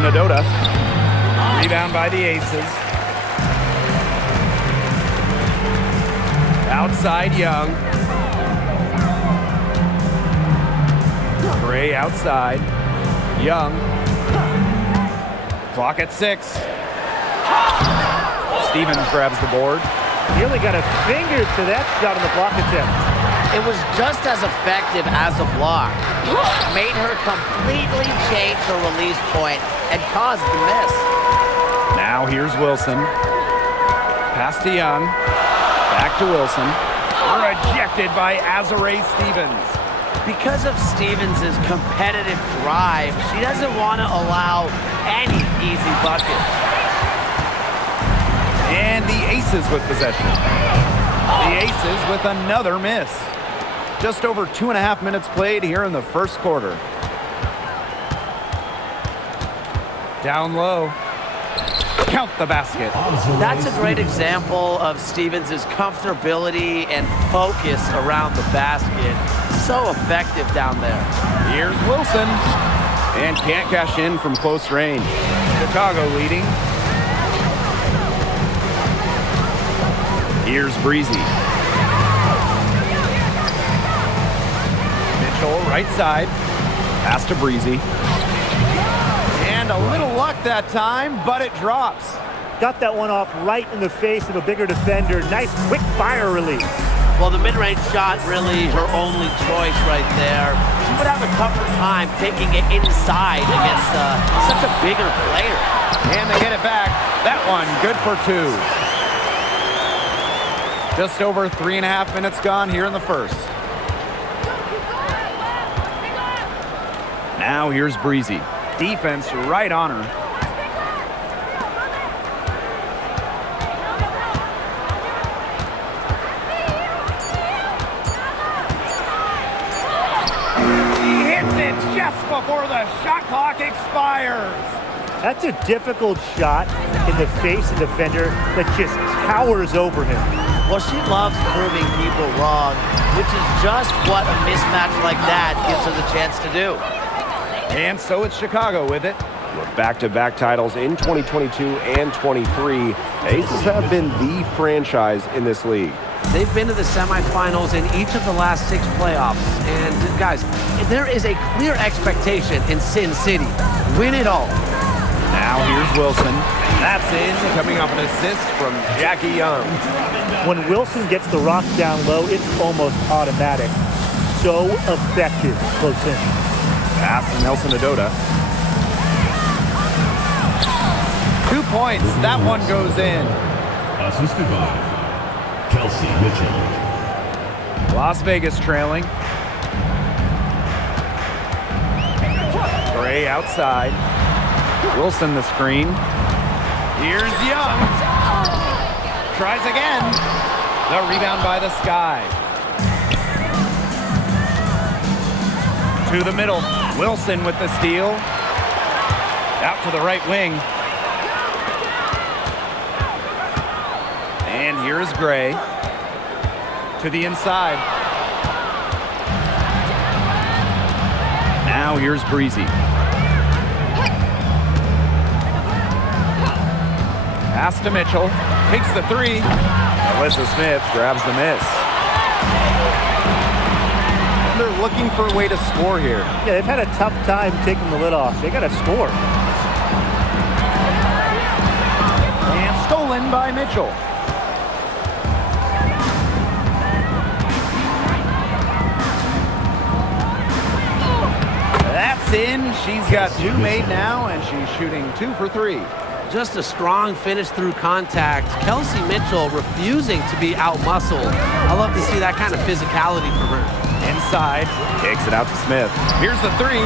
Nelson Adota. Rebound by the Aces. Outside Young. Gray outside. Young. Clock at 6. Stevens grabs the board. He only got a finger to that shot on the block attempt. It was just as effective as a block. Made her completely change her release point and caused the miss. Now here's Wilson. Pass to Young. Back to Wilson. Rejected by Azurá Stevens. Because of Stevens' competitive drive, she doesn't want to allow any easy buckets. And the Aces with possession. The Aces with another miss. Just over 2.5 minutes played here in the first quarter. Down low. Count the basket. That's a great example of Stevens' comfortability and focus around the basket. So effective down there. Here's Wilson. And can't cash in from close range. Chicago leading. Here's Breezy. Mitchell, right side. Pass to Breezy. And a little luck that time, but it drops. Got that one off right in the face of a bigger defender. Nice quick fire release. Well, the mid-range shot really her only choice right there. She would have a tougher time taking it inside against such a bigger player. And they get it back. That one good for 2. Just over 3.5 minutes gone here in the first. Now here's Breezy. Defense right on her. He hits it just before the shot clock expires. That's a difficult shot in the face of the defender that just towers over him. Well, she loves proving people wrong, which is just what a mismatch like that gives her the chance to do. And so it's Chicago with it. With back-to-back titles in 2022 and 23, Aces have been the franchise in this league. They've been to the semifinals in each of the last 6 playoffs. And guys, there is a clear expectation in Sin City. Win it all. Now here's Wilson. That's in, coming off an assist from Jackie Young. When Wilson gets the rock down low, it's almost automatic. So effective close in. Pass to Nelson Adota. 2 points. That one goes in. Assisted by Kelsey Mitchell. Las Vegas trailing. Gray outside. Wilson the screen. Here's Young. Tries again. The rebound by the Sky. To the middle. Wilson with the steal. Out to the right wing. And here's Gray. To the inside. Now here's Breezy. Pass to Mitchell. Takes the 3. Alyssa Smith grabs the miss. And they're looking for a way to score here. Yeah, they've had a tough time taking the lid off. They got to score. And stolen by Mitchell. That's in. She's got 2 made now, and she's shooting 2 for 3. Just a strong finish through contact. Kelsey Mitchell refusing to be out-muscled. I love to see that kind of physicality from her. Inside, takes it out to Smith. Here's the 3.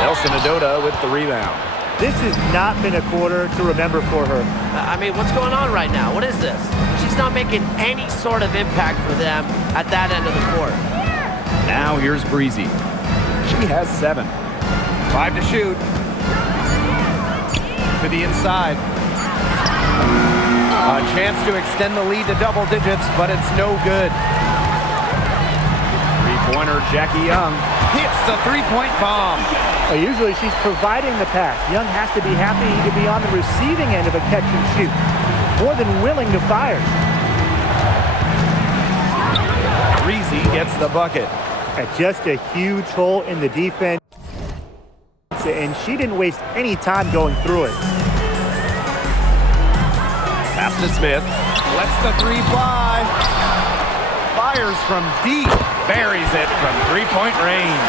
Nelson Adota with the rebound. This has not been a quarter to remember for her. I mean, what's going on right now? What is this? She's not making any sort of impact for them at that end of the court. Now here's Breezy. She has 7. 5 to shoot. To the inside. A chance to extend the lead to double digits, but it's no good. Three-pointer, Jackie Young. hits the three-point bomb. Well, usually she's providing the pass. Young has to be happy to be on the receiving end of a catch and shoot. More than willing to fire. Breezy gets the bucket. Just a huge hole in the defense, and she didn't waste any time going through it. Pass to Smith. Lets the three fly. Fires from deep. Buries it from three-point range.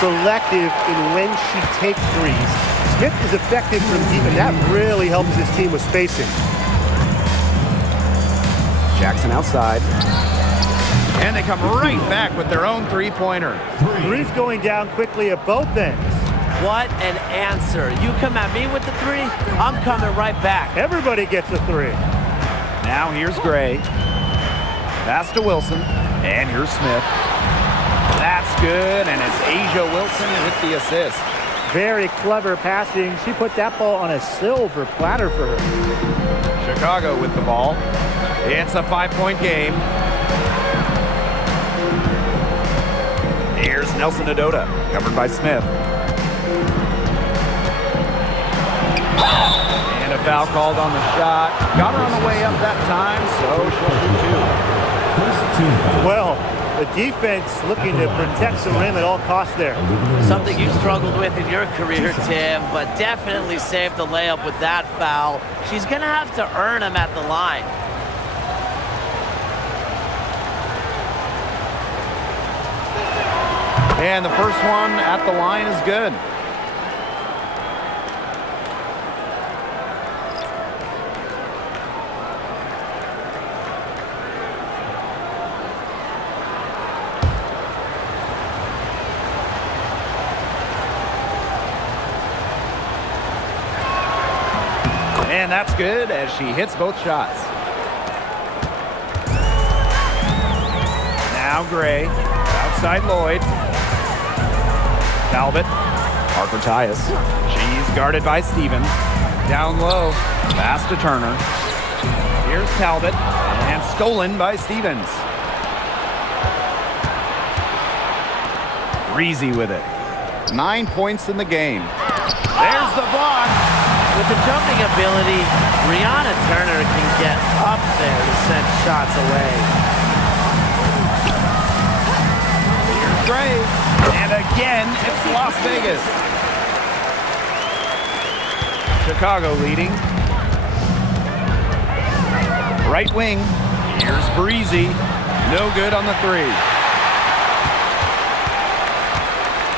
Selective in when she takes threes. Smith is effective from deep, and that really helps his team with spacing. Jackson outside. And they come right back with their own three-pointer. Three's going down quickly at both ends. What an answer. You come at me with the three, I'm coming right back. Everybody gets a three. Now here's Gray. Pass to Wilson. And here's Smith. That's good, and it's Asia Wilson with the assist. Very clever passing. She put that ball on a silver platter for her. Chicago with the ball. It's a 5-point game. Here's Nelson Adota, covered by Smith. And a foul called on the shot. Got her on the way up that time, so she'll do two. Well, the defense looking to protect the rim at all costs there. Something you struggled with in your career, Tim, but definitely saved the layup with that foul. She's going to have to earn him at the line. And the first one at the line is good. And that's good as she hits both shots. Now Gray, outside Lloyd. Talbot, Parker Tyus. She's guarded by Stevens. Down low, pass to Turner. Here's Talbot, and stolen by Stevens. Breezy with it. 9 points in the game. There's the block. With the jumping ability, Brianna Turner can get up there to send shots away. Here's Gray. And again, it's Las Vegas. Chicago leading. Right wing. Here's Breezy. No good on the three.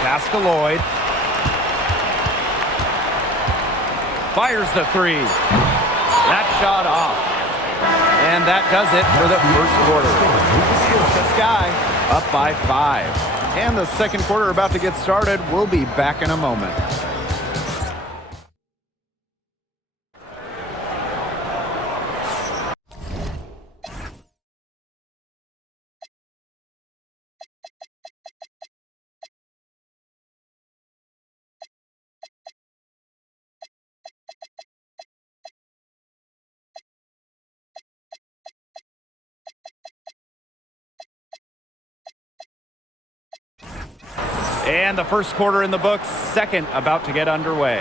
Pass to Lloyd. Fires the three. That shot off. And that does it for the first quarter. The Sky up by 5. And the second quarter about to get started. We'll be back in a moment. And the first quarter in the books, second about to get underway.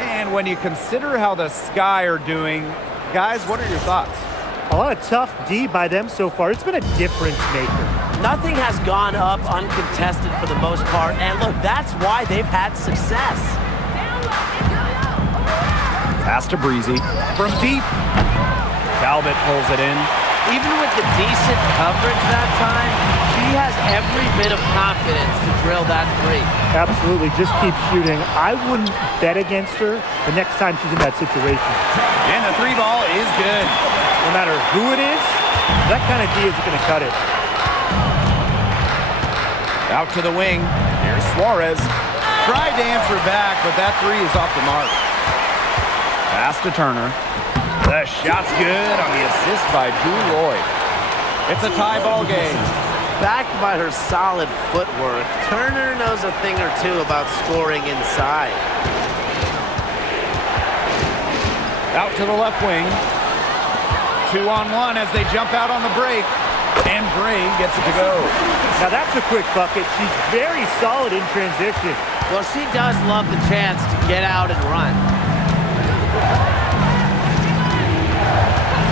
And when you consider how the Sky are doing, guys, what are your thoughts? A lot of tough D by them so far. It's been a difference maker. Nothing has gone up uncontested for the most part, and look, that's why they've had success. Pass to Breezy from deep. Talbot pulls it in. Even with the decent coverage that time, she has every bit of confidence to drill that three. Absolutely, just keep shooting. I wouldn't bet against her the next time she's in that situation. And the three ball is good. No matter who it is, that kind of D isn't going to cut it. Out to the wing. Here's Suarez. Tried to answer back, but that three is off the mark. Pass to Turner. The shot's good on the assist by Drew Lloyd. It's a tie ball game. Backed by her solid footwork, Turner knows a thing or two about scoring inside. Out to the left wing. 2-on-1 as they jump out on the break. And Gray gets it to go. Now that's a quick bucket. She's very solid in transition. Well, she does love the chance to get out and run.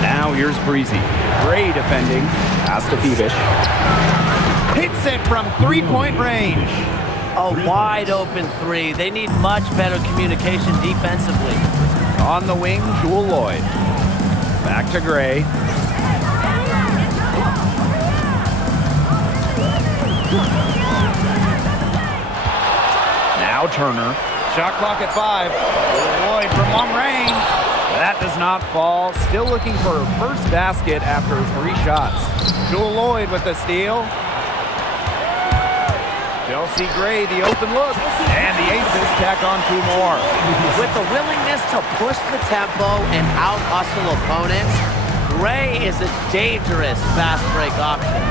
Now here's Breezy. Gray defending. Pass to Phoebish. Hits it from three-point range. A wide open three. They need much better communication defensively. On the wing, Jewel Lloyd. Back to Gray. Now Turner. Shot clock at 5. Lloyd from long range. That does not fall. Still looking for her first basket after 3 shots. Jewel Lloyd with the steal. Chelsea Gray, the open look. And the Aces tack on 2 more. With the willingness to push the tempo and out-hustle opponents, Gray is a dangerous fast break option.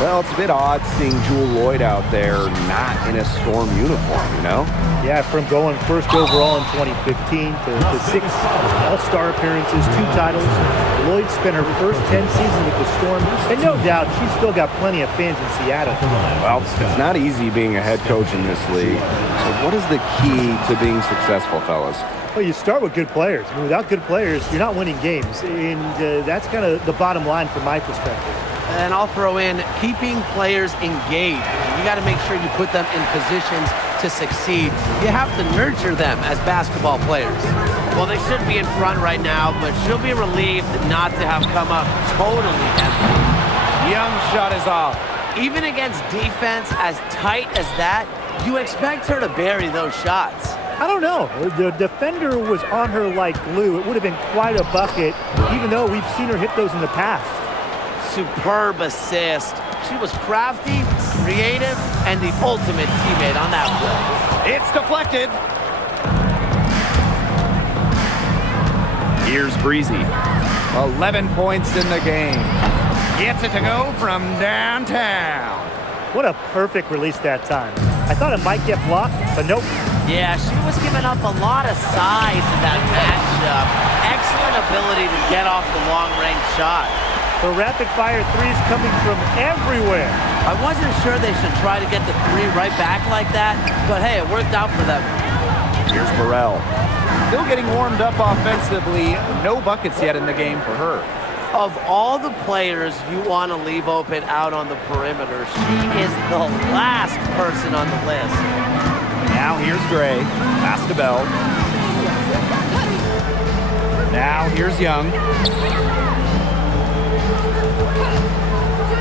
Well, it's a bit odd seeing Jewel Lloyd out there not in a Storm uniform, you know? Yeah, from going first overall in 2015 to 6 All-Star appearances, 2 titles. Lloyd spent her first 10 seasons with the Storm, and no doubt she's still got plenty of fans in Seattle. Well, it's not easy being a head coach in this league. So what is the key to being successful, fellas? Well, you start with good players. I mean, without good players, you're not winning games, and that's kind of the bottom line from my perspective. And I'll throw in keeping players engaged. You got to make sure you put them in positions to succeed. You have to nurture them as basketball players. Well, they should be in front right now, but she'll be relieved not to have come up totally empty. Young's shot is off. Even against defense as tight as that, you expect her to bury those shots. I don't know. The defender was on her like glue. It would have been quite a bucket, even though we've seen her hit those in the past. Superb assist. She was crafty, creative, and the ultimate teammate on that play. It's deflected. Here's Breezy. 11 points in the game. Gets it to go from downtown. What a perfect release that time. I thought it might get blocked, but nope. Yeah, she was giving up a lot of size in that matchup. Excellent ability to get off the long-range shot. The rapid-fire threes coming from everywhere. I wasn't sure they should try to get the 3 right back like that, but hey, it worked out for them. Here's Burrell. Still getting warmed up offensively. No buckets yet in the game for her. Of all the players you want to leave open out on the perimeter, she is the last person on the list. Now here's Gray. Pass to Bell. Now here's Young.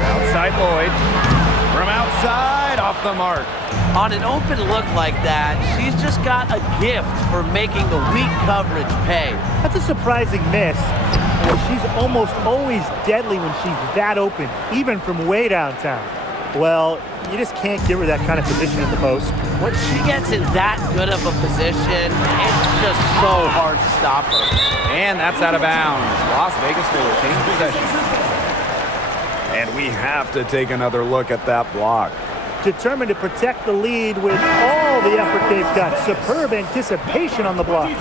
Outside Lloyd. From outside, off the mark. On an open look like that, she's just got a gift for making the weak coverage pay. That's a surprising miss. She's almost always deadly when she's that open, even from way downtown. Well, you just can't give her that kind of position in the post. When she gets in that good of a position, it's just so hard to stop her. And that's out of bounds. Las Vegas will retain possession. And we have to take another look at that block. Determined to protect the lead with all the effort they've got. Superb anticipation on the block.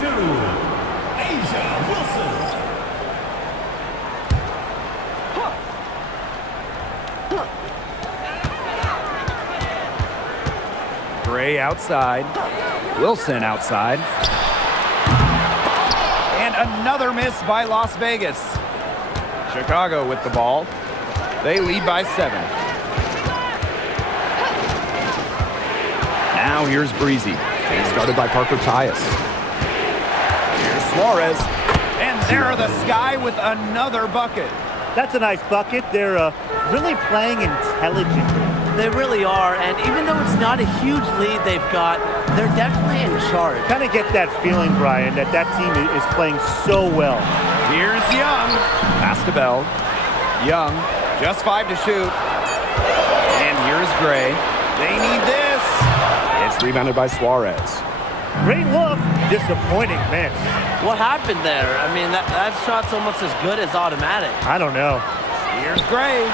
Gray outside. Wilson outside. And another miss by Las Vegas. Chicago with the ball. They lead by 7. Now here's Breezy. It's guarded by Parker Tyus. Here's Suarez. And there the Sky with another bucket. That's a nice bucket. They're really playing intelligently. They really are, and even though it's not a huge lead they've got, they're definitely in charge. Kind of get that feeling, Brian, that team is playing so well. Here's Young. Pass to Bell. Young, just 5 to shoot. And here's Gray. They need this. It's rebounded by Suarez. Great look. Disappointing miss. What happened there? I mean, that shot's almost as good as automatic. I don't know. Here's Gray.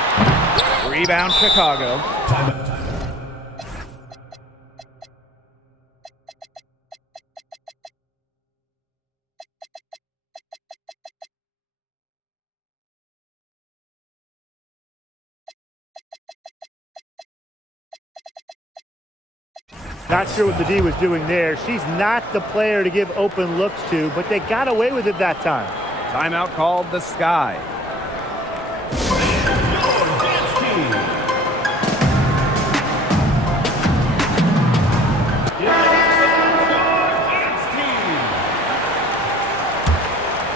Rebound Chicago. Timeout. Not sure what the D was doing there. She's not the player to give open looks to, but they got away with it that time. Timeout called the Sky.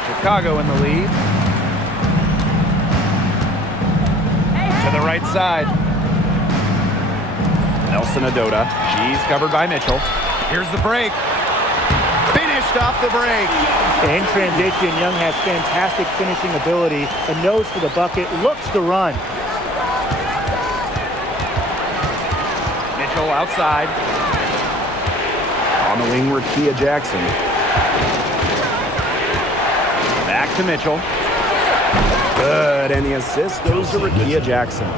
Chicago in the lead. To the right side. Nelson Adota. She's covered by Mitchell. Here's the break. Finished off the break. In transition, Young has fantastic finishing ability. A nose for the bucket. Looks to run. Mitchell outside. On the wing, Rakia Jackson. Back to Mitchell. Good, and the assist goes to Rakia Jackson.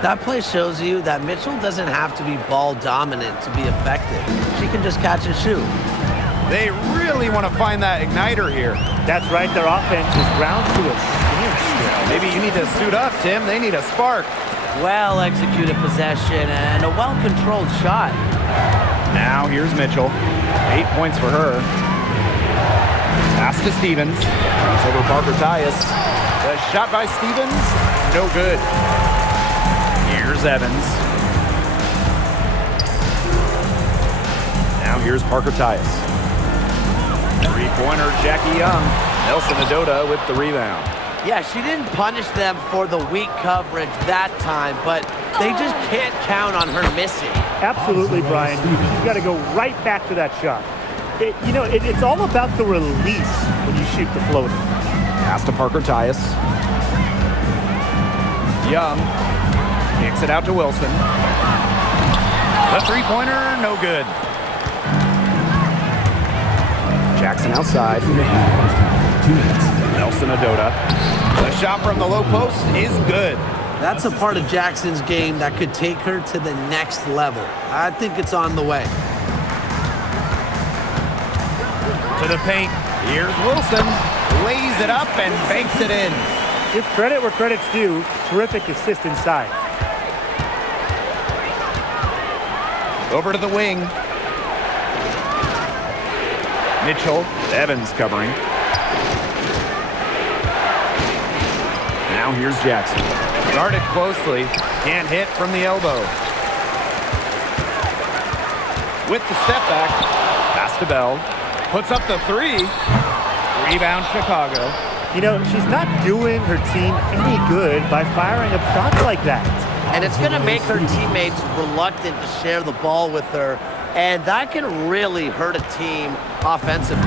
That play shows you that Mitchell doesn't have to be ball dominant to be effective. She can just catch and shoot. They really want to find that igniter here. That's right, their offense is ground to a standstill. Maybe you need to suit up, Tim. They need a spark. Well-executed possession and a well-controlled shot. Now here's Mitchell. 8 points for her. Pass to Stevens. It's over Parker Tyus. The shot by Stevens, no good. Here's Evans. Now here's Parker Tyus. Three-pointer, Jackie Young. Nelson Adota with the rebound. Yeah, she didn't punish them for the weak coverage that time, but they just can't count on her missing. Absolutely, Brian. You've got to go right back to that shot. It's all about the release when you shoot the floater. Pass to Parker Tyus. Young kicks it out to Wilson. The three-pointer, no good. Jackson outside. 2 minutes. Nelson Adota. The shot from the low post is good. That's a part of Jackson's game that could take her to the next level. I think it's on the way. To the paint. Here's Wilson. Lays it up and banks it in. Give credit where credit's due. Terrific assist inside. Over to the wing. Mitchell. Evans covering. Now here's Jackson. Guarded closely. Can't hit from the elbow. With the step back. Pass to Bell. Puts up the three. Rebound Chicago. She's not doing her team any good by firing up shots like that. And it's going to make her teammates reluctant to share the ball with her, and that can really hurt a team offensively.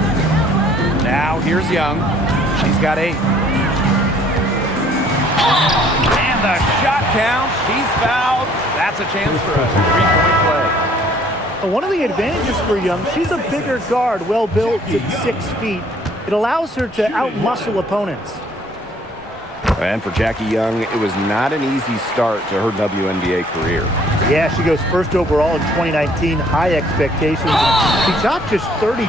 Now here's Young. She's got 8. And the shot count. She's fouled. That's a chance for a 3-point play. One of the advantages for Young, she's a bigger guard, well-built at 6 feet. It allows her to out-muscle opponents. And for Jackie Young, it was not an easy start to her WNBA career. Yeah, she goes first overall in 2019, high expectations. She shot just 32%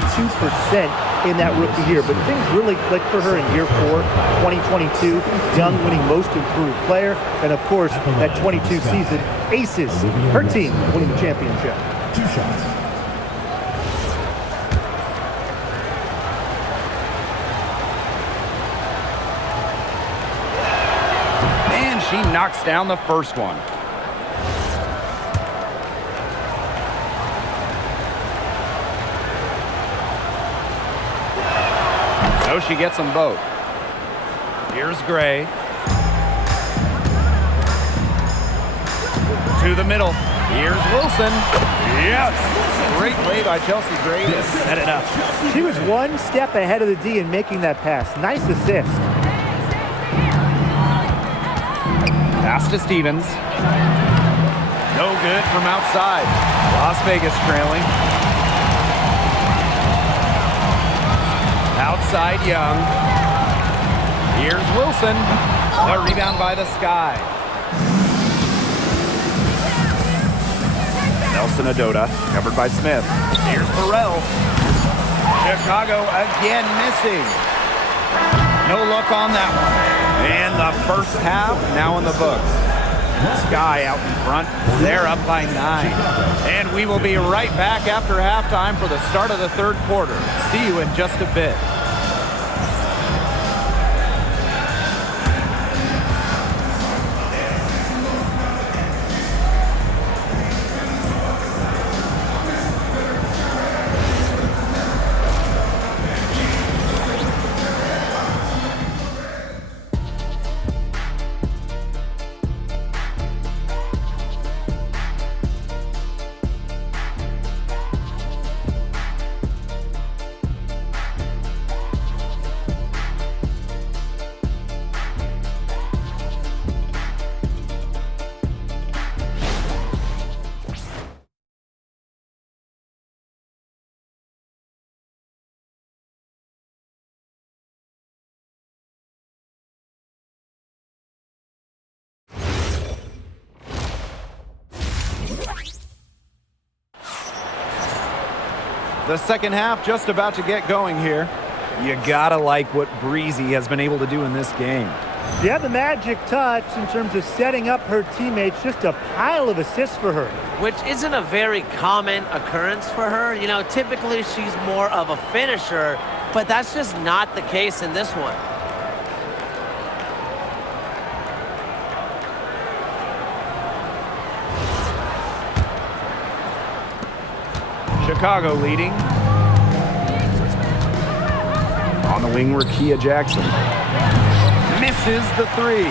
in that rookie year, but things really clicked for her in year 4, 2022. Young winning most improved player, and of course, that 22 season, Aces, her team winning the championship. 2 shots. She knocks down the first one. So she gets them both. Here's Gray. To the middle. Here's Wilson. Yes! Great play by Chelsea Gray to set it up. She was one step ahead of the D in making that pass. Nice assist. Pass to Stevens. No good from outside. Las Vegas trailing. Outside Young. Here's Wilson. A rebound by the Sky. Nelson Adota, covered by Smith. Here's Burrell. Chicago again missing. No look on that one. And the first half now in the books. Sky out in front. They're up by 9. And we will be right back after halftime for the start of the third quarter. See you in just a bit. The second half just about to get going here. You gotta like what Breezy has been able to do in this game. She had the magic touch in terms of setting up her teammates. Just a pile of assists for her. Which isn't a very common occurrence for her. You know, typically she's more of a finisher, but that's just not the case in this one. Chicago leading. On the wing, Rakia Jackson. Misses the 3.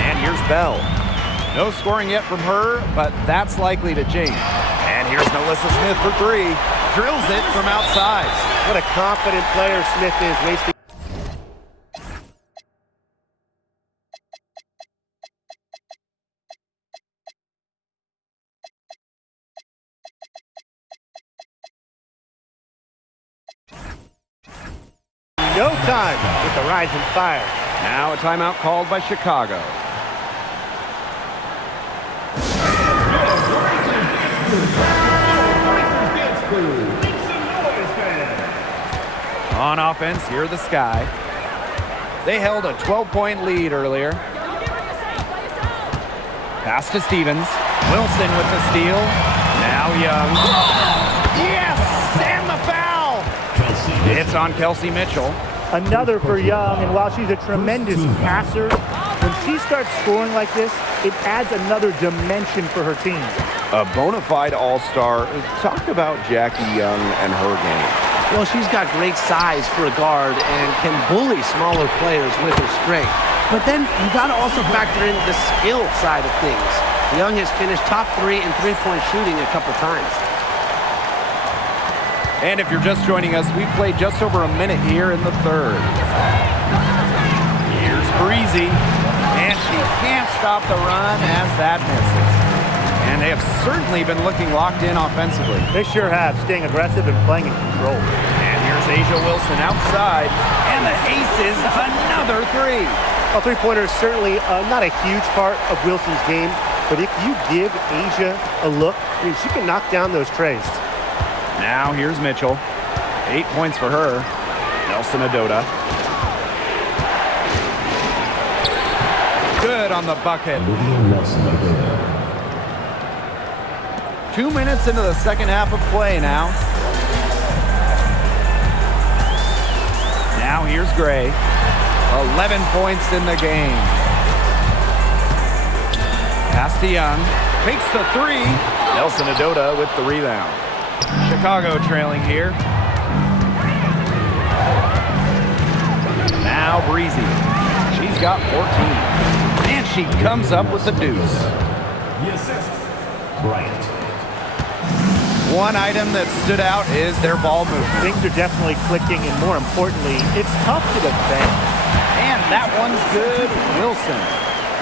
And here's Bell. No scoring yet from her, but that's likely to change. And here's Melissa Smith for 3. Drills it from outside. What a confident player Smith is, wasting. No time with the rising fire. Now a timeout called by Chicago. On offense, here the Sky. They held a 12-point lead earlier. Pass to Stevens. Wilson with the steal. Now Young. Yes! And the foul! It's on Kelsey Mitchell. Another for Young, and while she's a tremendous passer, when she starts scoring like this, it adds another dimension for her team. A bona fide all-star. Talk about Jackie Young and her game. Well, she's got great size for a guard and can bully smaller players with her strength. But then you got to also factor in the skill side of things. Young has finished top 3 in three-point shooting a couple times. And if you're just joining us, we played just over a minute here in the third. Here's Breezy, and she can't stop the run as that misses. And they have certainly been looking locked in offensively. They sure have, staying aggressive and playing in control. And here's Asia Wilson outside, and the ace is another 3. Well, three-pointer is certainly not a huge part of Wilson's game, but if you give Asia a look, I mean, she can knock down those trays. Now here's Mitchell. 8 points for her. Nelson Adota. Good on the bucket. 2 minutes into the second half of play now. Now here's Gray. 11 points in the game. Pass to Young. Takes the 3. Nelson Adota with the rebound. Chicago trailing here. Now Breezy. She's got 14. And she comes up with the deuce. The assist, Bryant. One item that stood out is their ball movement. Things are definitely clicking, and more importantly, it's tough to defend. And that one's good. Wilson.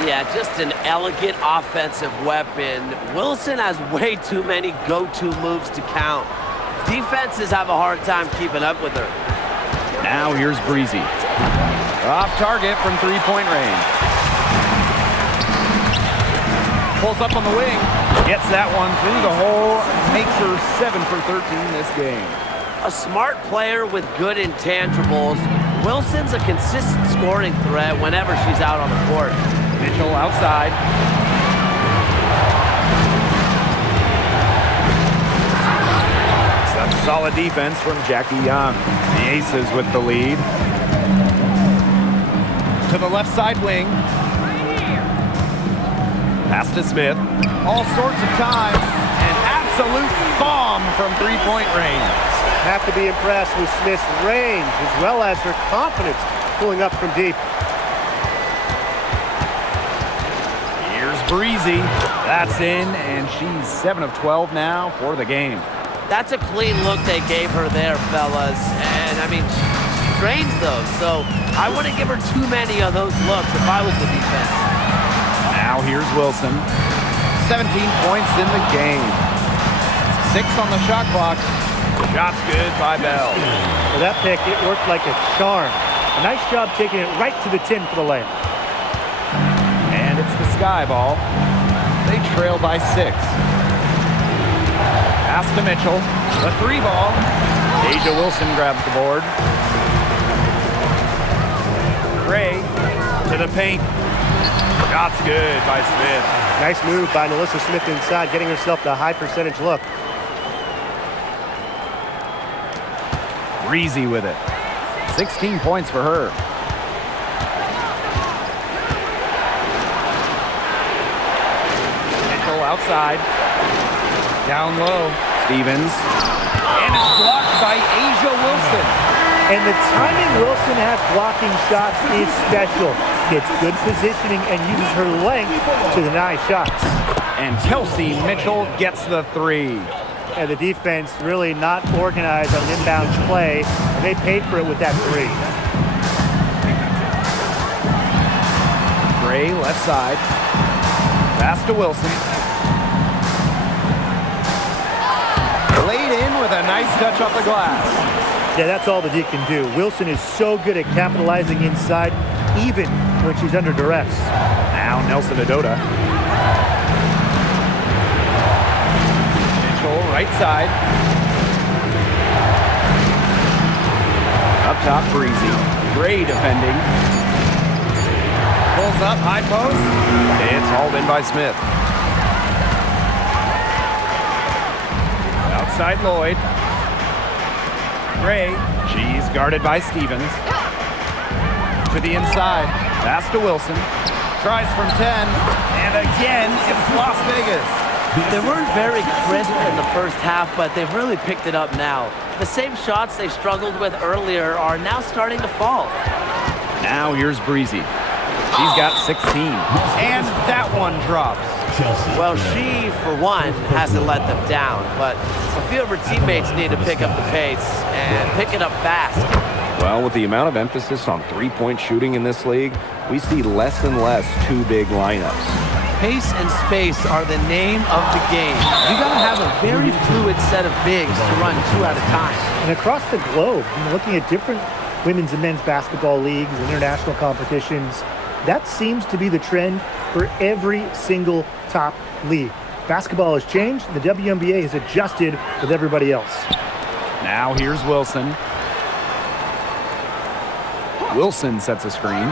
Yeah, just an elegant offensive weapon. Wilson has way too many go-to moves to count. Defenses have a hard time keeping up with her. Now here's Breezy. Off target from three-point range. Pulls up on the wing. Gets that one through the hole. Makes her 7 for 13 this game. A smart player with good intangibles Wilson's a consistent scoring threat whenever she's out on the court. Mitchell outside. Some solid defense from Jackie Young. The Aces with the lead. To the left side wing. Pass to Smith. All sorts of time. An absolute bomb from three-point range. Have to be impressed with Smith's range as well as her confidence pulling up from deep. Here's Breezy. That's in, and she's 7 of 12 now for the game. That's a clean look they gave her there, fellas. And, I mean, she trains those, so I wouldn't give her too many of those looks if I was the defense. Now here's Wilson. 17 points in the game. 6 on the shot clock. Shot's good by Bell. For that pick, it worked like a charm. A nice job taking it right to the tin for the layup. And it's the Sky ball. They trail by 6. Pass to Mitchell. The 3 ball. Asia Wilson grabs the board. Gray to the paint. Shot's good by Smith. Nice move by Melissa Smith inside, getting herself the high percentage look. Breezy with it. 16 points for her. Mitchell outside. Down low. Stevens. And it's blocked by Asia Wilson. And the timing Wilson has blocking shots is special. Gets good positioning and uses her length to deny shots. And Kelsey Mitchell gets the 3. And the defense really not organized on inbound play, and they paid for it with that 3. Gray left side. Pass to Wilson. Laid in with a nice touch off the glass. Yeah, that's all the D can do. Wilson is so good at capitalizing inside, even when she's under duress. Now Nelson Adota. Mitchell, right side. Up top, Breezy. Gray defending. Pulls up, high post. It's hauled in by Smith. Outside Lloyd. Gray, she's guarded by Stevens. To the inside, pass to Wilson. Tries from 10, and again, it's Las Vegas. They weren't very crisp in the first half, but they've really picked it up now. The same shots they struggled with earlier are now starting to fall. Now here's Breezy. She's got 16, and that one drops. Well, she, for one, hasn't let them down, but a few of her teammates need to pick up the pace and pick it up fast. Well, with the amount of emphasis on three-point shooting in this league, we see less and less two-big lineups. Pace and space are the name of the game. You got to have a very fluid set of bigs to run 2 at a time. And across the globe, looking at different women's and men's basketball leagues and international competitions, that seems to be the trend for every single top league. Basketball has changed, and the WNBA has adjusted with everybody else. Now here's Wilson. Wilson sets a screen.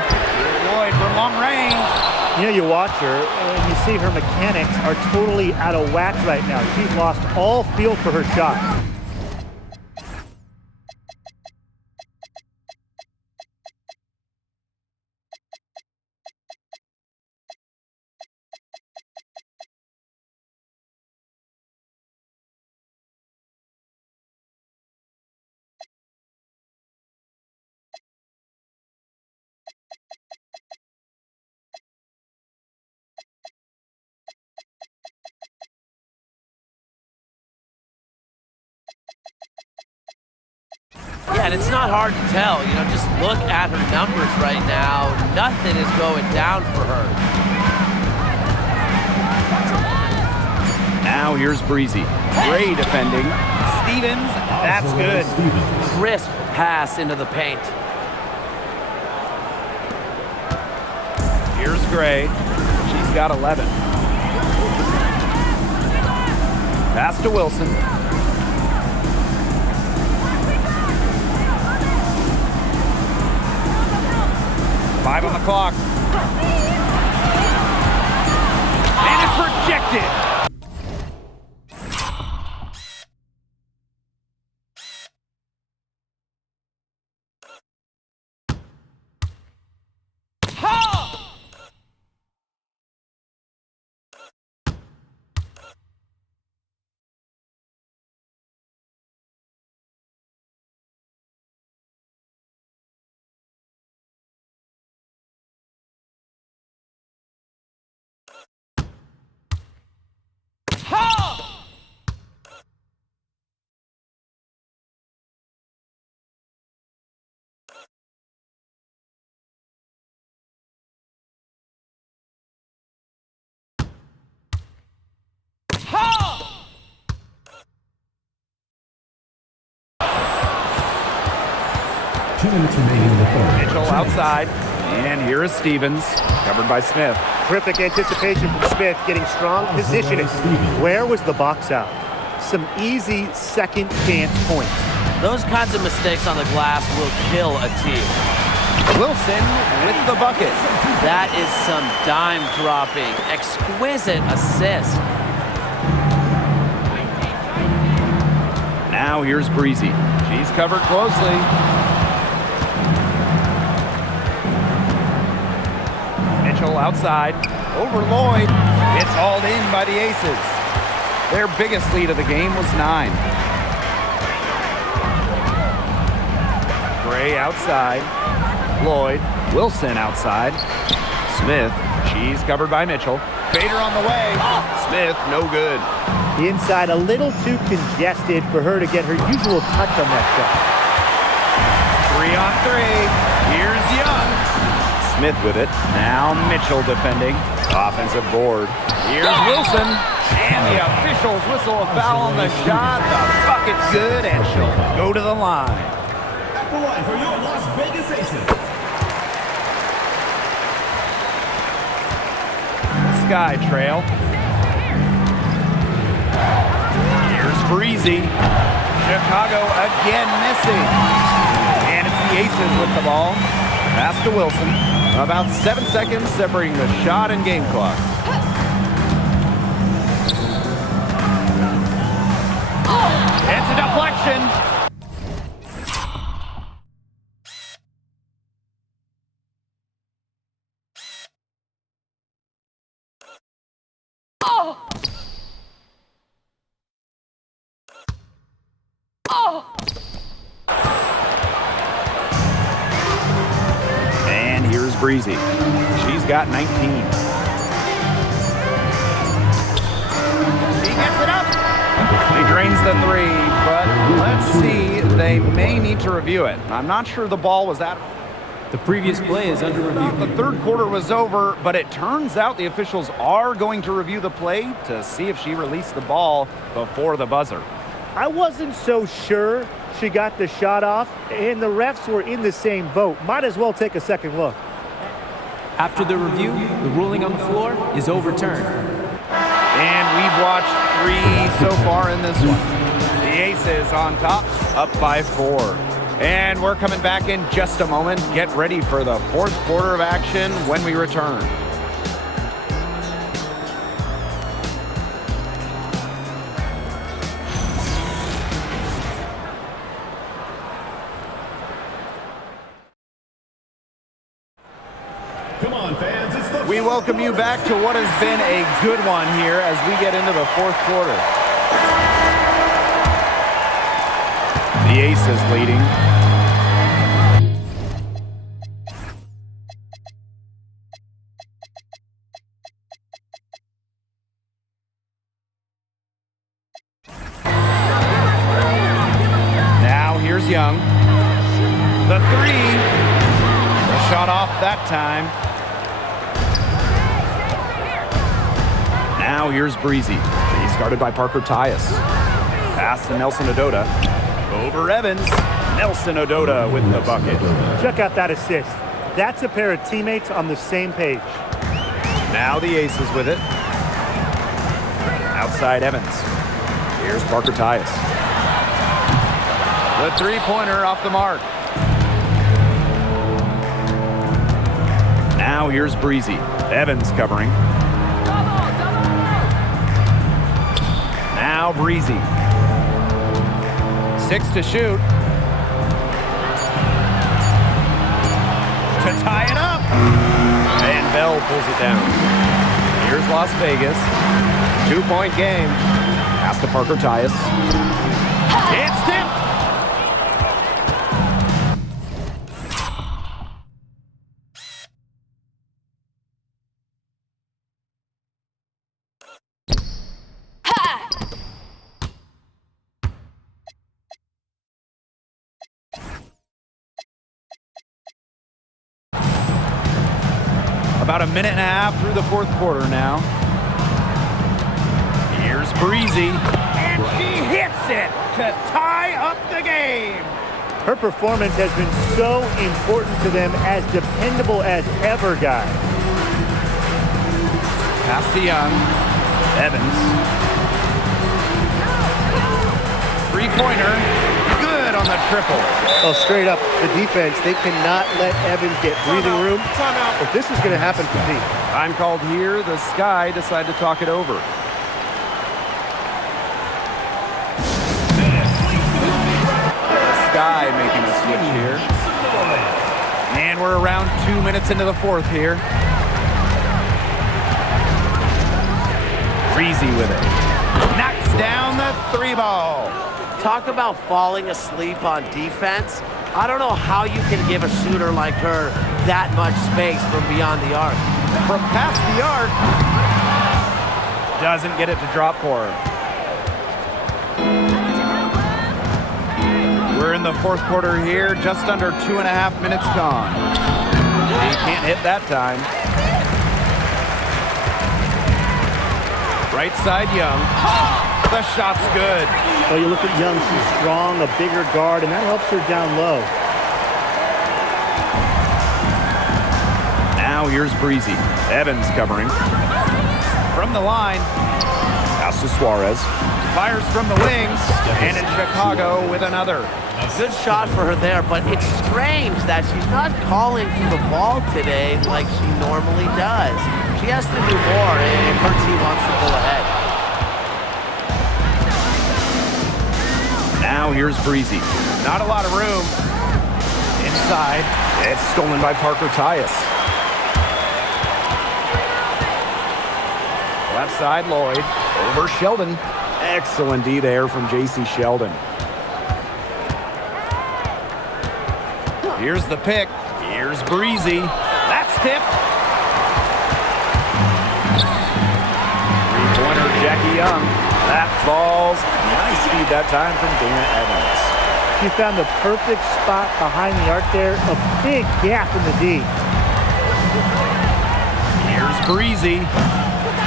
Lloyd from long range. You know, you watch her, and you see her mechanics are totally out of whack right now. She's lost all feel for her shot. Yeah, and it's not hard to tell. You know, just look at her numbers right now. Nothing is going down for her. Now here's Breezy. Gray defending. Stevens, that's good. Crisp pass into the paint. Here's Gray. She's got 11. Pass to Wilson. 5 on the clock. And it's rejected. Mitchell outside, and here is Stevens, covered by Smith. Terrific anticipation from Smith, getting strong positioning. Where was the box out? Some easy second chance points. Those kinds of mistakes on the glass will kill a team. Wilson with the bucket. That is some dime dropping, exquisite assist. Now here's Breezy. She's covered closely. Mitchell outside, over Lloyd. It's hauled in by the Aces. Their biggest lead of the game was 9. Gray outside, Lloyd, Wilson outside. Smith, she's covered by Mitchell. Fader on the way. Smith, no good. The inside a little too congested for her to get her usual touch on that shot. 3 on 3. Here's Young. Smith with it. Now Mitchell defending. Offensive board. Here's Wilson. And the officials whistle a foul on the shot. The bucket's good, and she'll go to the line. At the line for your Las Vegas Aces. Sky trail. Here's Breezy. Chicago again missing. And it's the Aces with the ball. Pass to Wilson. About 7 seconds separating the shot and game clock. It's a deflection. And here's Breezy. She's got 19. She gets it up. She drains the 3, but let's see. They may need to review it. I'm not sure the ball was at. The previous play is under review. The third quarter was over, but it turns out the officials are going to review the play to see if she released the ball before the buzzer. I wasn't so sure she got the shot off, and the refs were in the same boat. Might as well take a second look. After the review, the ruling on the floor is overturned. And we've watched 3 so far in this one. The Aces on top, up by 4. And we're coming back in just a moment. Get ready for the fourth quarter of action when we return. Come on, fans. It's the We welcome you back to what has been a good one here as we get into the fourth quarter. The Aces leading. Now here's Young. The 3. The shot off that time. Now here's Breezy. He's guarded by Parker Tyus. Pass to Nelson Odota. Over Evans. Nelson Odota with the bucket. Check out that assist. That's a pair of teammates on the same page. Now the Aces with it. Outside Evans. Here's Parker Tyus. The 3-pointer off the mark. Now here's Breezy. Evans covering. Now Breezy. 6 to shoot. To tie it up. And Bell pulls it down. Here's Las Vegas. 2-point game. Pass to Parker Tyus. It's tipped. About a minute and a half through the fourth quarter now. Here's Breezy. And she hits it to tie up the game. Her performance has been so important to them, as dependable as ever, guys. Pass to Young. Evans. Three-pointer. Good on the triple. Oh, straight up, the defense, they cannot let Evans get breathing room. If this is going to happen for Pete. Time called here. The Sky decide to talk it over. The Sky making a switch here. And we're around 2 minutes into the fourth here. Breezy with it. Knocks down the three ball. Talk about falling asleep on defense. I don't know how you can give a shooter like her that much space from beyond the arc. From past the arc. Doesn't get it to drop for her. We're in the fourth quarter here. Just under 2.5 minutes gone. He can't hit that time. Right side, Young. The shot's good. Well, you look at Young, she's strong, a bigger guard, and that helps her down low. Now here's Breezy. Evans covering. From the line. Pass to Suarez. Fires from the wings. And in Chicago with another. Good shot for her there, but it's strange that she's not calling for the ball today like she normally does. She has to do more if her team wants to pull ahead. Now here's Breezy. Not a lot of room. Inside. It's stolen by Parker Tyus. Left side, Lloyd. Over Sheldon. Excellent D there from J.C. Sheldon. Here's the pick. Here's Breezy. That's tipped. Three-pointer, Jackie Young. That falls. Nice feed that time from Dana Evans. She found the perfect spot behind the arc there. A big gap in the D. Here's Breezy.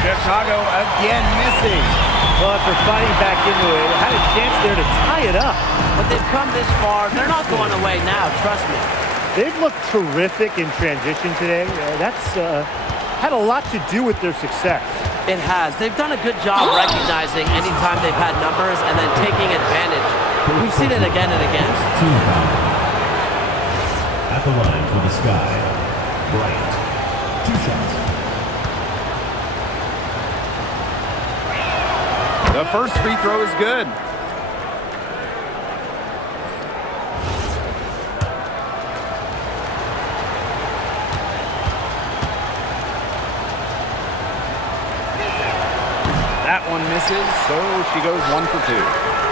Chicago again missing. Well, after fighting back into it, had a chance there to tie it up. But they've come this far. They're not going away now, trust me. They've looked terrific in transition today. That's had a lot to do with their success. It has. They've done a good job recognizing anytime they've had numbers and then taking advantage. We've seen it again and again. At the line for the Sky, Bryant. 2 shots. The first free throw is good. That one misses, so she goes 1 for 2.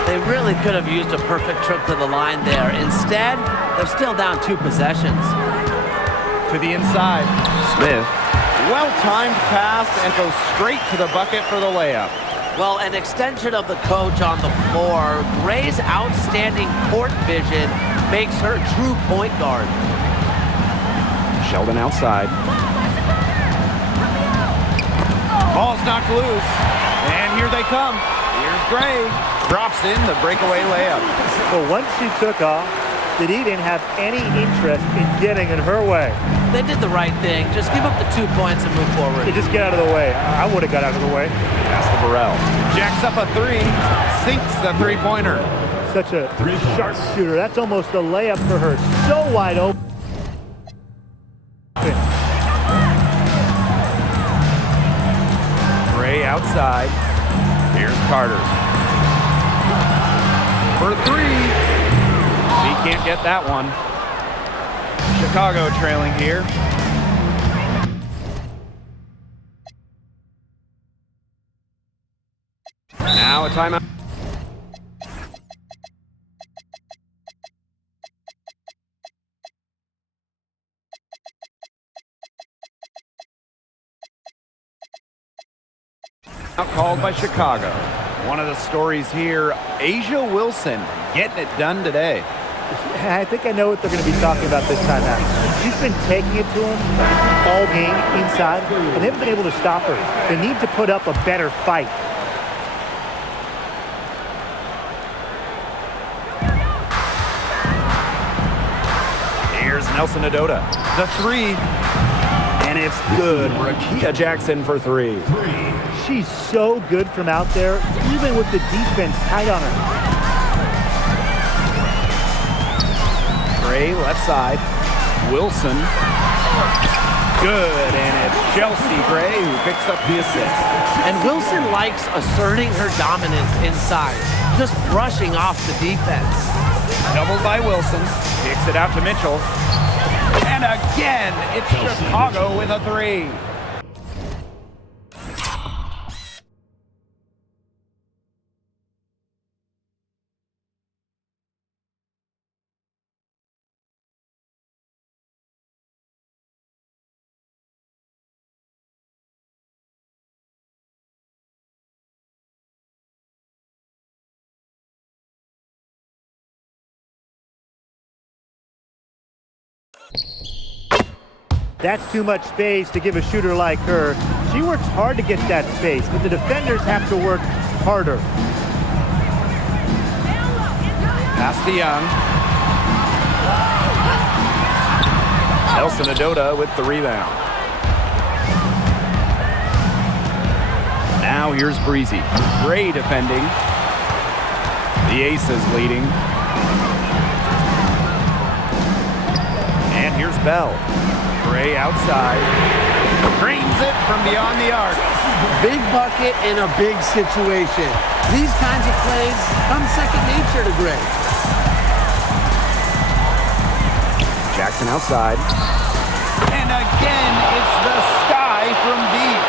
They really could have used a perfect trip to the line there. Instead, they're still down 2 possessions. To the inside, Smith. Well-timed pass and goes straight to the bucket for the layup. Well, an extension of the coach on the floor. Gray's outstanding court vision makes her a true point guard. Sheldon outside. Ball's knocked loose. And here they come. Here's Gray. Drops in the breakaway layup. Well, once she took off, they didn't have any interest in getting in her way. They did the right thing. Just give up the 2 points and move forward. Just get out of the way. I would have got out of the way. Pass to Burrell. Jacks up a 3. Sinks the three-pointer. Such a sharp shooter. That's almost a layup for her. So wide open. outside. Here's Carter. For three. He can't get that one. Chicago trailing here. Now a timeout. Called by Chicago. One of the stories here, A'ja Wilson getting it done today. I think I know what they're going to be talking about this time out. She's been taking it to him all game inside, and they haven't been able to stop her. They need to put up a better fight. Here's Nelson Adota. The three. And it's good. Rakia Jackson for three. She's so good from out there, even with the defense tight on her. Gray, left side. Wilson. Good, and it's Chelsea Gray who picks up the assist. And Wilson likes asserting her dominance inside, just brushing off the defense. Doubled by Wilson. Kicks it out to Mitchell. And again, it's Chicago with a three. That's too much space to give a shooter like her. She works hard to get that space, but the defenders have to work harder. Pass to Young. Nelson Adota with the rebound. Now here's Breezy. Gray defending. The Aces leading. And here's Bell. Gray outside. Drains it from beyond the arc. Big bucket in a big situation. These kinds of plays come second nature to Gray. Jackson outside. And again, it's the sky from deep.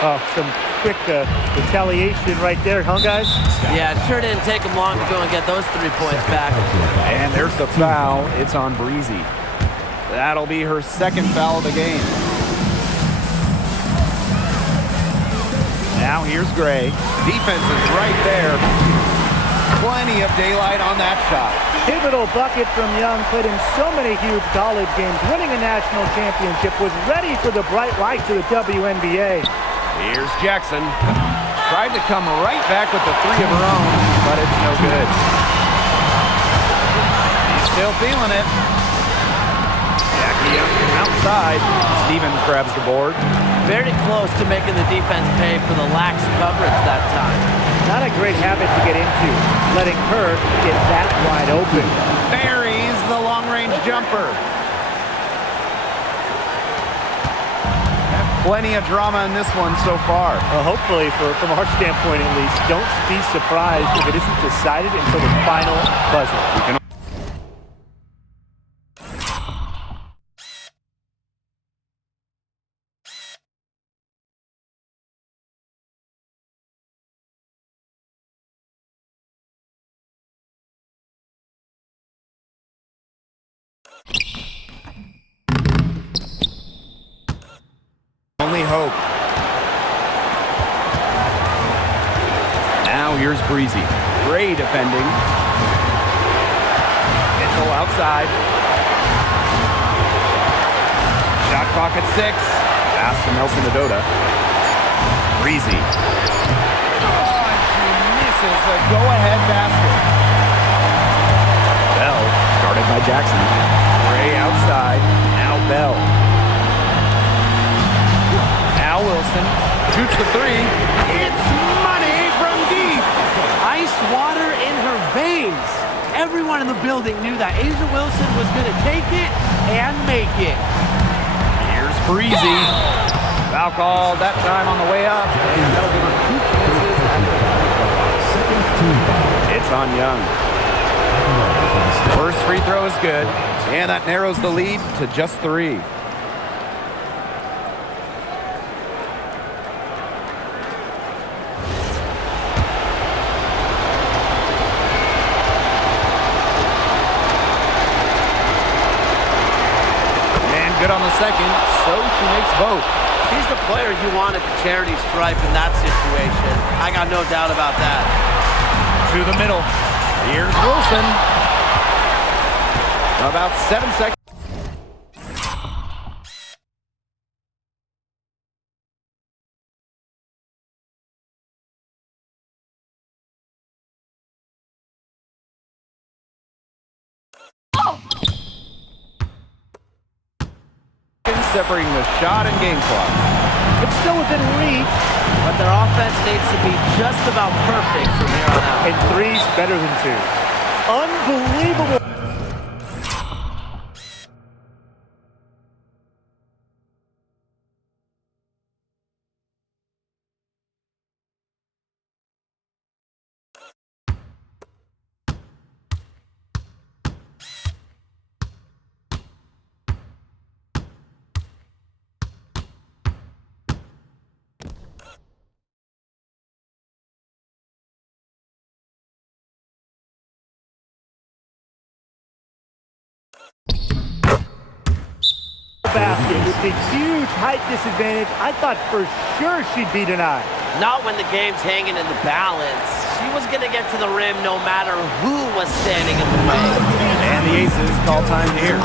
Oh, some quick retaliation right there, huh, guys? Yeah, it sure didn't take him long to go and get those 3 points back. And there's the foul. It's on Breezy. That'll be her second foul of the game. Now here's Gray. Defense is right there. Plenty of daylight on that shot. Pivotal bucket from Young, played in so many huge college games, winning a national championship, was ready for the bright lights of the WNBA. Here's Jackson. Tried to come right back with the three of her own, but it's no good. He's still feeling it. Jackie Young from outside. Stevens grabs the board. Very close to making the defense pay for the lax coverage that time. Not a great habit to get into, letting her get that wide open. Buries the long-range jumper. Plenty of drama in this one so far. Well, hopefully, from our standpoint at least, don't be surprised if it isn't decided until the final buzzer. Only hope. Now here's Breezy. Gray defending. Mitchell outside. Shot clock at 6. Pass to Nelson Adota. Breezy. Oh, and she misses the go-ahead basket. Bell, guarded by Jackson. Gray outside. Now Bell. Now Wilson shoots the three. It's money from deep. Ice water in her veins. Everyone in the building knew that A'ja Wilson was going to take it and make it. Here's Breezy. Foul called that time on the way up. And they'll be on Young. First free throw is good, and that narrows the lead to just 3. Good on the second, so she makes both. She's the player you want at the charity stripe in that situation. I got no doubt about that. To the middle. Here's Wilson. About 7 seconds. Separating the shot and game clock. It's still within reach. But their offense needs to be just about perfect from here on out. And 3's better than 2's. Unbelievable. Basket with the huge height disadvantage. I thought for sure she'd be denied. Not when the game's hanging in the balance. She was going to get to the rim no matter who was standing in the way. And the Aces call time here.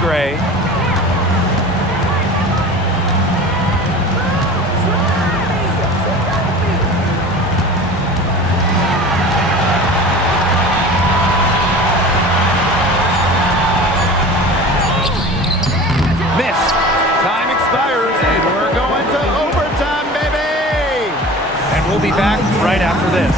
Gray. Missed. Time expires, and we're going to overtime, baby! And we'll be back right after this.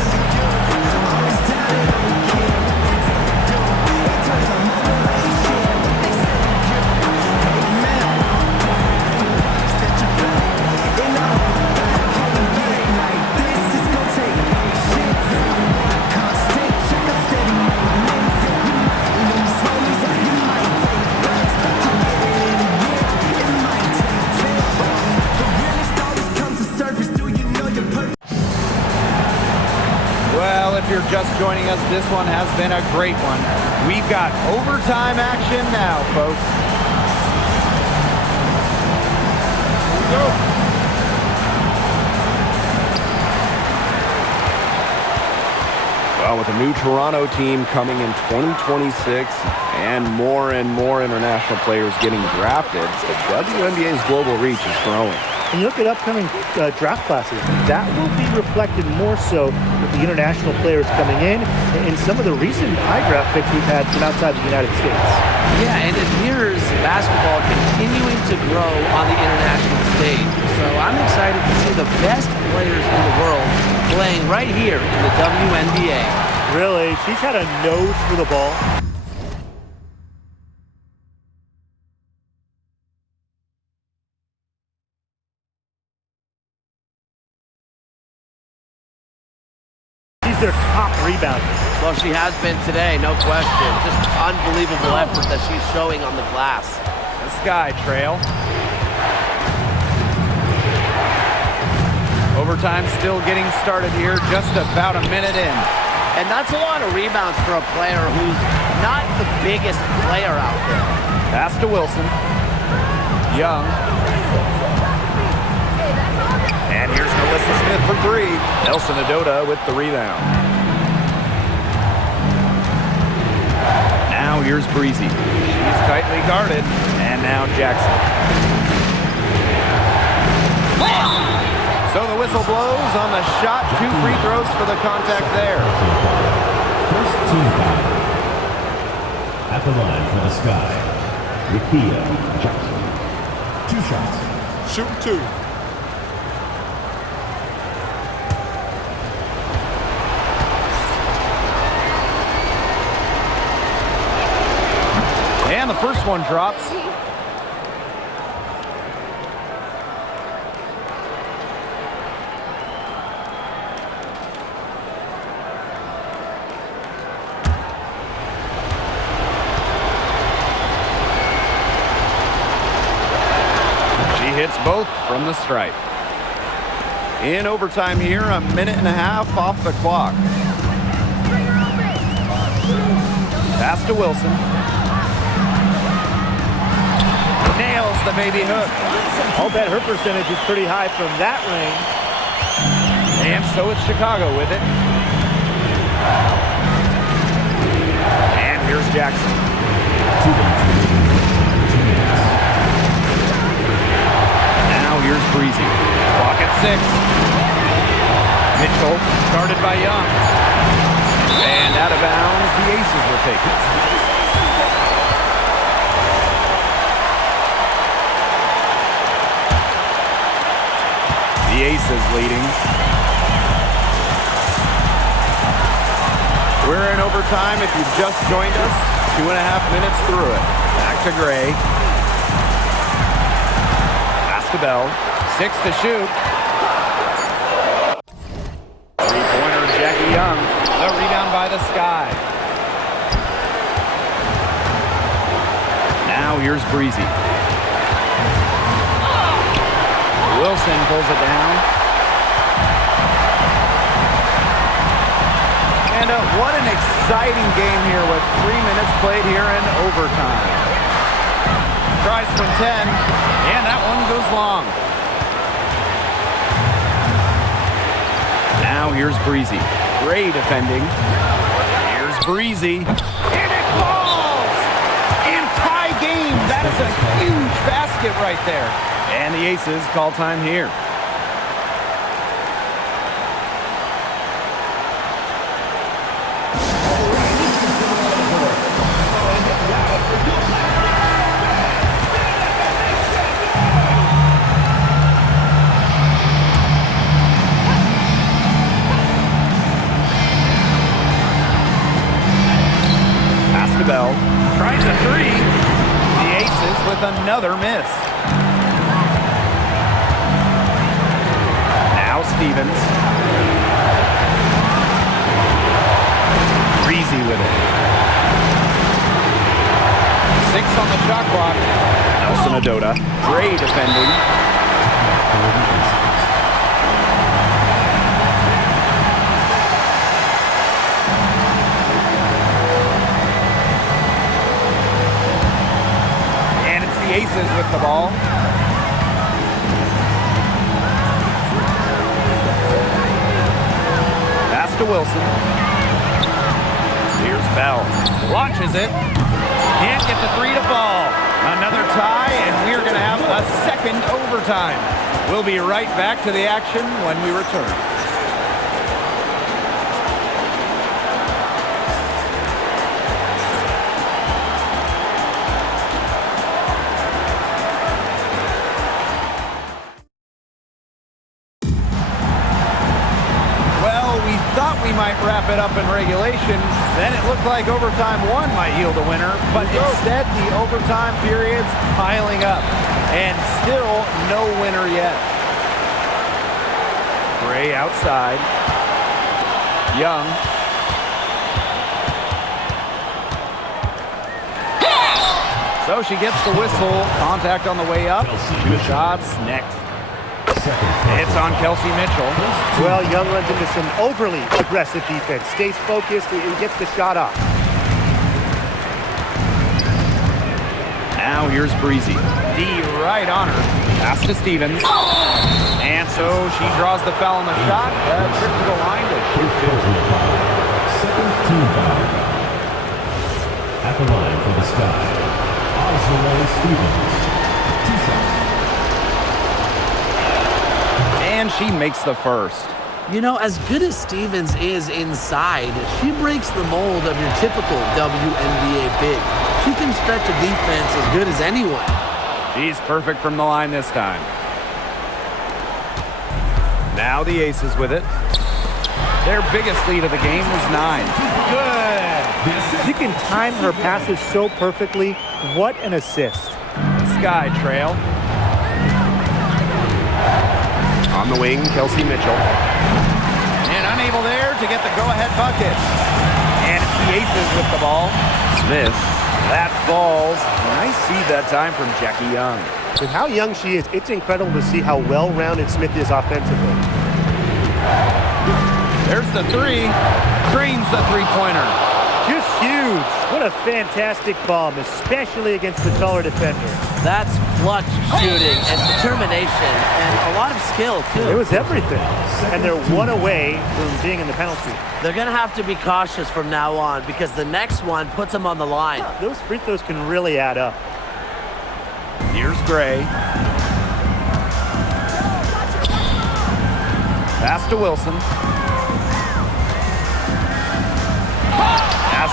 If you're just joining us, this one has been a great one. We've got overtime action now, folks. Here we go. Well, with a new Toronto team coming in 2026 and more international players getting drafted, the WNBA's global reach is growing. And you look at upcoming draft classes, that will be reflected more so with the international players coming in and some of the recent high draft picks we've had from outside the United States. Yeah, and it mirrors basketball continuing to grow on the international stage. So I'm excited to see the best players in the world playing right here in the WNBA. Really, she's had a nose for the ball. Their top rebounder. Well, she has been today, no question. Just unbelievable effort that she's showing on the glass. The Sky Trail. Overtime still getting started here, just about a minute in. And that's a lot of rebounds for a player who's not the biggest player out there. Pass to Wilson. Young. And here's Melissa Smith for 3. Nelson Adota with the rebound. Now Now here's Breezy. She's tightly guarded. And now Jackson. So the whistle blows on the shot. 2 free throws for the contact there. First team foul. At the line for the Sky, Rikia Jackson. 2 shots. Shoot 2. And the first one drops. She hits both from the stripe. In overtime here, 1.5 minutes off the clock. Pass to Wilson. Nails the baby hook. I'll bet her percentage is pretty high from that range. And so it's Chicago with it. And here's Jackson. Now here's Breezy. Clock at 6. Mitchell guarded by Young. And out of bounds, the Aces will take it. The Aces leading. We're in overtime if you've just joined us. 2.5 minutes through it. Back to Gray. Pass to Bell. 6 to shoot. Three-pointer, Jackie Young. The rebound by the Sky. Now here's Breezy. Wilson pulls it down. And what an exciting game here with 3 minutes played here in overtime. Tries from 10, and that one goes long. Now here's Breezy. Gray defending. Here's Breezy. And it falls! And tie game. That is a huge basket right there. And the Aces call time here. Pass to Bell. Tries a 3. The Aces with another miss. Now Stevens. Breezy with it. 6 on the shot clock. Nelson Adota. Gray defending. And it's the Aces with the ball. Pass to Wilson. Here's Bell. Launches it. Can't get the 3 to fall. Another tie, and we're going to have a second overtime. We'll be right back to the action when we return. We might wrap it up in regulation. Then it looked like overtime 1 might yield a winner, but instead the overtime period's piling up, and still no winner yet. Gray outside. Young. So she gets the whistle. Contact on the way up. 2 shots next. It's on Kelsey Mitchell. Well, Young runs into some overly aggressive defense. Stays focused and gets the shot off. Now here's Breezy. D right on her. Pass to Stevens. And so she draws the foul on the shot. Trip to the line to shoot. Second team foul. At the line for the Sky, Stevens. 2 shots. And she makes the first. You know, as good as Stevens is inside, she breaks the mold of your typical WNBA big. She can stretch a defense as good as anyone. She's perfect from the line this time. Now the Aces with it. Their biggest lead of the game was 9. Good. You can time her passes so perfectly. What an assist. Sky trail. On the wing, Kelsey Mitchell. And unable there to get the go-ahead bucket. And it's the Aces with the ball. Smith. That falls. Nice feed that time from Jackie Young. With how young she is, it's incredible to see how well-rounded Smith is offensively. There's the 3. Drains the three-pointer. Just huge. What a fantastic bomb, especially against the taller defender. That's clutch shooting and determination and a lot of skill, too. It was everything. And they're 1 away from being in the penalty. They're going to have to be cautious from now on because the next one puts them on the line. Those free throws can really add up. Here's Gray. Pass to Wilson.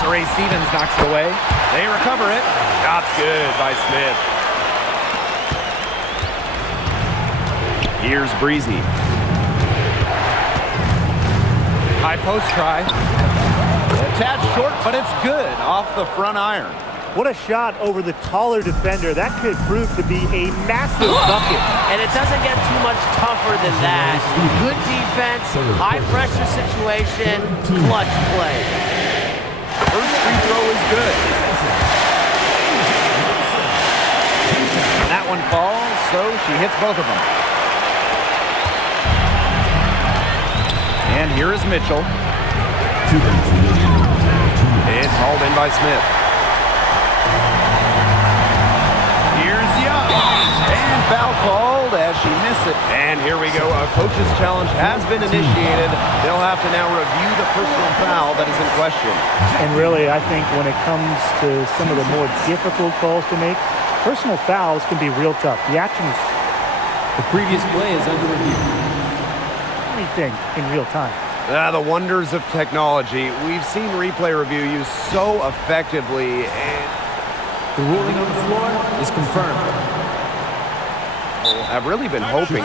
Ray Stevens knocks it away. They recover it. Shot's good by Smith. Here's Breezy. High post try. A tad short, but it's good off the front iron. What a shot over the taller defender. That could prove to be a massive bucket. And it doesn't get too much tougher than that. Good defense, high pressure situation, clutch play. First free throw is good. And that one falls, so she hits both of them. And here is Mitchell. It's hauled in by Smith. Here's Young. And foul called as she missed it. And here we go. A coach's challenge has been initiated. They'll have to now review the personal foul that is in question. And really, I think when it comes to some of the more difficult calls to make, personal fouls can be real tough. The action is The previous play is under review. anything in real time. The wonders of technology. We've seen replay review used so effectively. And The ruling on the floor is confirmed. I've really been hoping.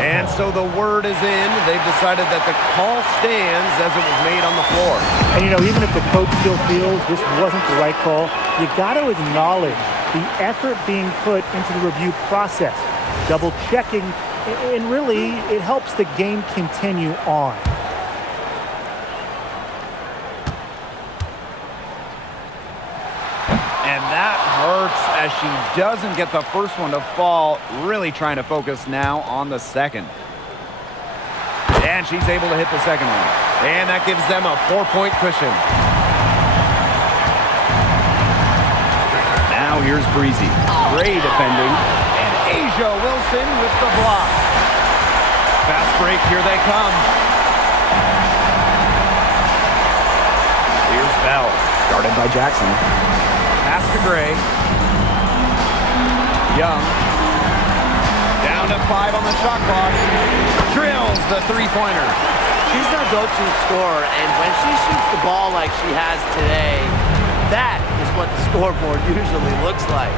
And so the word is in. They've decided that the call stands as it was made on the floor. And you know, even if the coach still feels this wasn't the right call, you got to acknowledge the effort being put into the review process, double checking, and really it helps the game continue on. And that hurts as she doesn't get the first one to fall. Really trying to focus now on the second. And she's able to hit the second one. And that gives them a 4-point cushion. Now here's Breezy. Gray defending. And Asia Wilson with the block. Fast break, here they come. Here's Bell. Guarded by Jackson. Pass to Gray. Young. Down to 5 on the shot clock. Drills the three-pointer. She's their go-to scorer, and when she shoots the ball like she has today, that is what the scoreboard usually looks like.